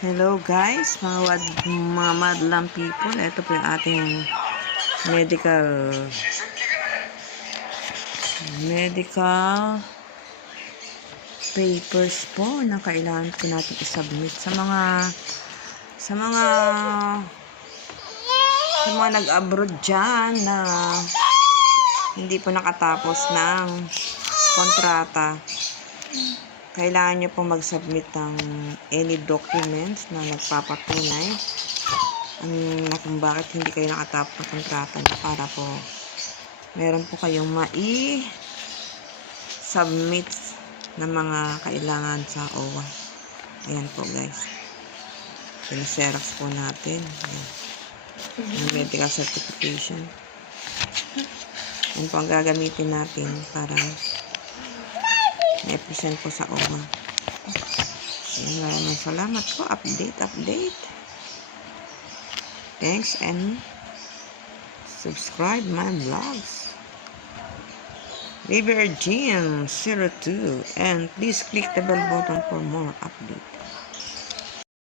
Hello guys, mga madlang people. Ito po yung ating medical papers po na kailangan po natin i-submit sa mga nag-abroad dyan na hindi po nakatapos ng kontrata. Kailangan nyo po mag-submit ng any documents na nagpapatunay na kung bakit hindi kayo nakatapos ng kontrata nyo para po meron po kayong mai-submit na mga kailangan sa OWA. Ayan po guys. Pinaserox po natin. Ayan. Yung medical certification. Yan po ang gagamitin natin para i-present po sa OWA. Maraming salamat po. Update. Thanks and subscribe my vlogs. Baby Jim 02 and please click the bell button for more update.